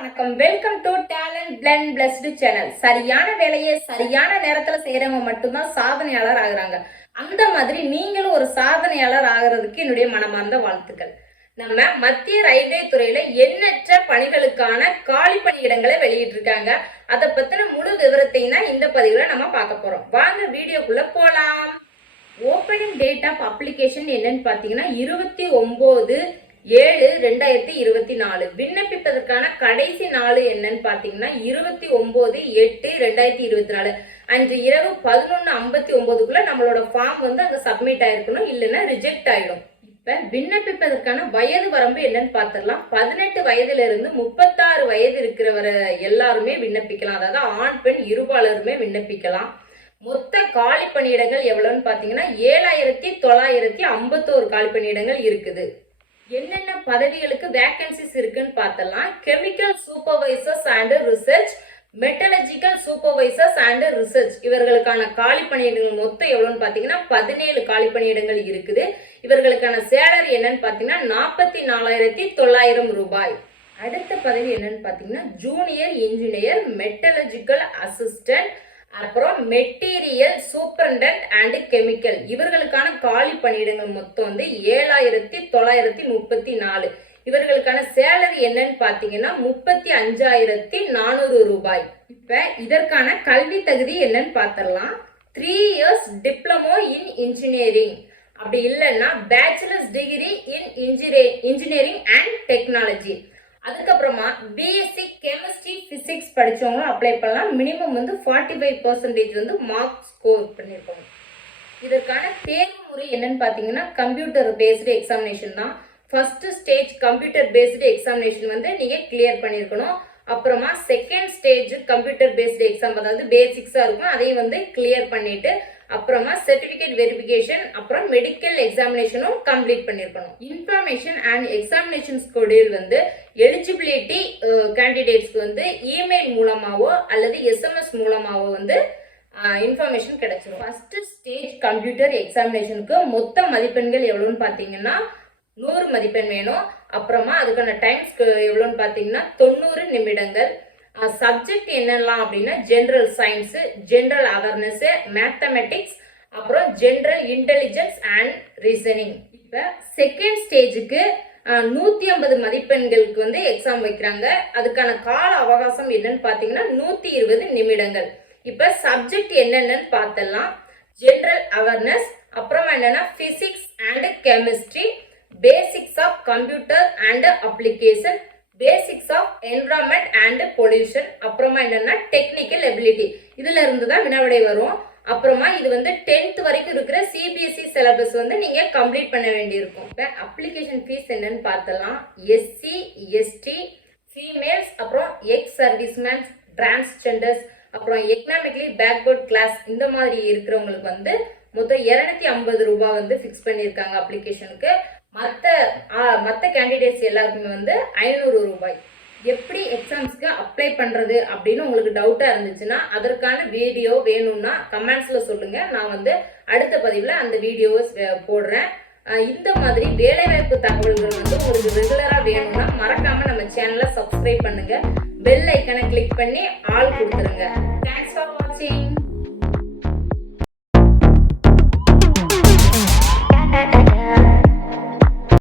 வணக்கம். Welcome to talent blend blessed channel. சரியான வேலையை சரியான நேரத்துல செய்யறவங்க மட்டும்தான் சாதனையாளர் ஆகுறாங்க. அந்த மாதிரி நீங்களும் ஒரு சாதனையாளர் ஆகிறதுக்கு என்னுடைய மனமார்ந்த வாழ்த்துக்கள். நம்ம மத்திய ரயில்வே துறையில எண்ணற்ற பணிகளுக்கான காலி பணியிடங்களை வெளியிட்டு இருக்காங்க. அதை பத்தின முழு விவரத்தையும் தான் இந்த பதிவுல நம்ம பார்க்க போறோம். வாங்க வீடியோக்குள்ள போலாம். ஓப்பனிங் டேட் ஆஃப் அப்ளிகேஷன் என்னன்னு பாத்தீங்கன்னா 29/7/2024. விண்ணப்பிப்பதற்கான கடைசி நாள் என்னன்னு பாத்தீங்கன்னா 29/8/2024. அன்று இரவு 11:59 நம்மளோட ஃபார்ம் அங்க சப்மிட் ஆயிருக்கணும், இல்லைன்னா ரிஜெக்ட் ஆயிடும். இப்ப விண்ணப்பிப்பதற்கான வயது வரம்பு என்னன்னு பாத்திரலாம். 18 வயதுல இருந்து 36 வயது இருக்கிறவரை எல்லாருமே விண்ணப்பிக்கலாம். அதாவது ஆண் பெண் இருபாலருமே விண்ணப்பிக்கலாம். மொத்த காலி பணியிடங்கள் எவ்வளவுன்னு பாத்தீங்கன்னா 7,951 காலி பணியிடங்கள் இருக்குது. என்னென்ன பதவிகளுக்கு வேகன்சிஸ் இருக்குன்னு பார்த்தலாம். Chemical supervisors and research, metallurgical supervisors and research, இவர்களுக்கான காலி பணியிடங்கள் மொத்தம் எவ்வளவுன்னு பாத்தீங்கன்னா 17 காலி பணியிடங்கள் இருக்குது. இவர்களுக்கான சேலரி என்னன்னு பாத்தீங்கன்னா 44,900 ரூபாய். அடுத்த பதவி என்னன்னு பாத்தீங்கன்னா ஜூனியர் இன்ஜினியர், மெட்டலர்ஜிக்கல் அசிஸ்டன்ட், அப்புறம் மெட்டீரியல் சூப்பரண்டன்ட் அண்ட் கெமிக்கல், இவர்களுக்கான காலி பணியிடங்கள் மொத்தம் 7,934. இவர்களுக்கான சேலரி என்னன்னு பாத்தீங்கன்னா 35,400 ரூபாய். இப்ப இதற்கான கல்வி தகுதி என்னன்னு பாத்திரலாம். 3 years டிப்ளமோ இன் இன்ஜினியரிங், அப்படி இல்லைன்னா bachelors degree in engineering and technology. அதுக்கப்புறமா பிஎஸ்சி கெமிஸ்ட்ரி பிசிக்ஸ் படிச்சவங்க அப்ளை பண்ணலாம். மினிமம் 45% மார்க் ஸ்கோர் பண்ணிருக்கோம். இதற்கான தேர்வு முறை என்னன்னு பாத்தீங்கன்னா கம்ப்யூட்டர் பேஸ்டு எக்ஸாமினேஷன் தான். First stage computer based examination நீங்க கிளியர் பண்ணிருக்கணும். அப்புறமா second stage computer based exam, அதாவது பேசிக்ஸா இருக்கும், அதையும் கிளியர் பண்ணிட்டு அப்புறமா சர்டிபிகேட் வெரிஃபிகேஷன், அப்புறம் மெடிக்கல் எக்ஸாமினேஷனும் கம்ப்ளீட் பண்ணிருக்கணும். Information and examination schedule eligibility கேண்டிடேட்ஸ்க்கு email மூலமாவோ அல்லது எஸ்எம்எஸ் மூலமாவோ இன்ஃபர்மேஷன் கிடைச்சிடும். ஃபர்ஸ்ட் ஸ்டேஜ் கம்ப்யூட்டர் எக்ஸாமினேஷனுக்கு மொத்த மதிப்பெண்கள் எவ்வளவுன்னு பாத்தீங்கன்னா 100 மதிப்பெண் வேணும். அப்புறமா அதுக்கான டைம்ஸ் எவ்வளவுன்னு பாத்தீங்கன்னா 90 நிமிடங்கள். சப்ஜெக்ட் என்னெல்லாம் அப்படின்னா general science, general awareness, mathematics, அப்புறம் ஜெனரல் இன்டெலிஜென்ஸ் அண்ட் ரீசனிங். இப்ப செகண்ட் ஸ்டேஜுக்கு 150 மதிப்பெண்களுக்கு எக்ஸாம் வைக்கிறாங்க. அதுக்கான கால அவகாசம் என்னன்னு பாத்தீங்கன்னா 120 நிமிடங்கள். இப்ப சப்ஜெக்ட் என்னென்னு பார்த்தலாம். ஜெனரல் அவேர்னஸ், அப்புறமா என்னன்னா physics and chemistry, basics of computer and application, basics of environment and pollution, அப்புறமா என்னன்னா டெக்னிக்கல் எபிலிட்டி. இதுல இருந்து தான் வினாவிடை வரும். அப்புறமா இது 10th வரைக்கும் இருக்கிற சிபிஎஸ்இ சிலபஸ் நீங்க கம்ப்ளீட் பண்ண வேண்டியிருக்கும். இப்போ அப்ளிகேஷன் ஃபீஸ் என்னன்னு பார்த்தலாம். எஸ்சி எஸ்டி ஃபீமேல்ஸ், அப்புறம் எக்ஸ் சர்வீஸ்மேன், டிரான்ஸ்ஜெண்டர்ஸ், அப்புறம் எக்கனாமிக்கலி பேக்வர்ட் கிளாஸ், இந்த மாதிரி இருக்கிறவங்களுக்கு மொத்தம் 250 ரூபாய் ஃபிக்ஸ் பண்ணியிருக்காங்க அப்ளிகேஷனுக்கு. மற்ற கேண்டிடேட்ஸ் எல்லாருக்குமே 500 ரூபாய். எப்படி எக்ஸாம்ஸ்க்கு அப்ளை பண்றது அப்படின்னு உங்களுக்கு டவுட்டா இருந்துச்சுன்னா அதற்கான வீடியோ வேணும்னா கமெண்ட்ஸ்ல சொல்லுங்க. நான் அடுத்த பதிவுல அந்த வீடியோஸ் போடுறேன். இந்த மாதிரி வேலைவாய்ப்பு தகவல்கள் உங்களுக்கு ரெகுலரா வேணும்னா மறக்காம நம்ம சேனலை சப்ஸ்கிரைப் பண்ணுங்க. பெல் ஐக்கனை கிளிக் பண்ணி ஆல் கொடுத்துருங்க.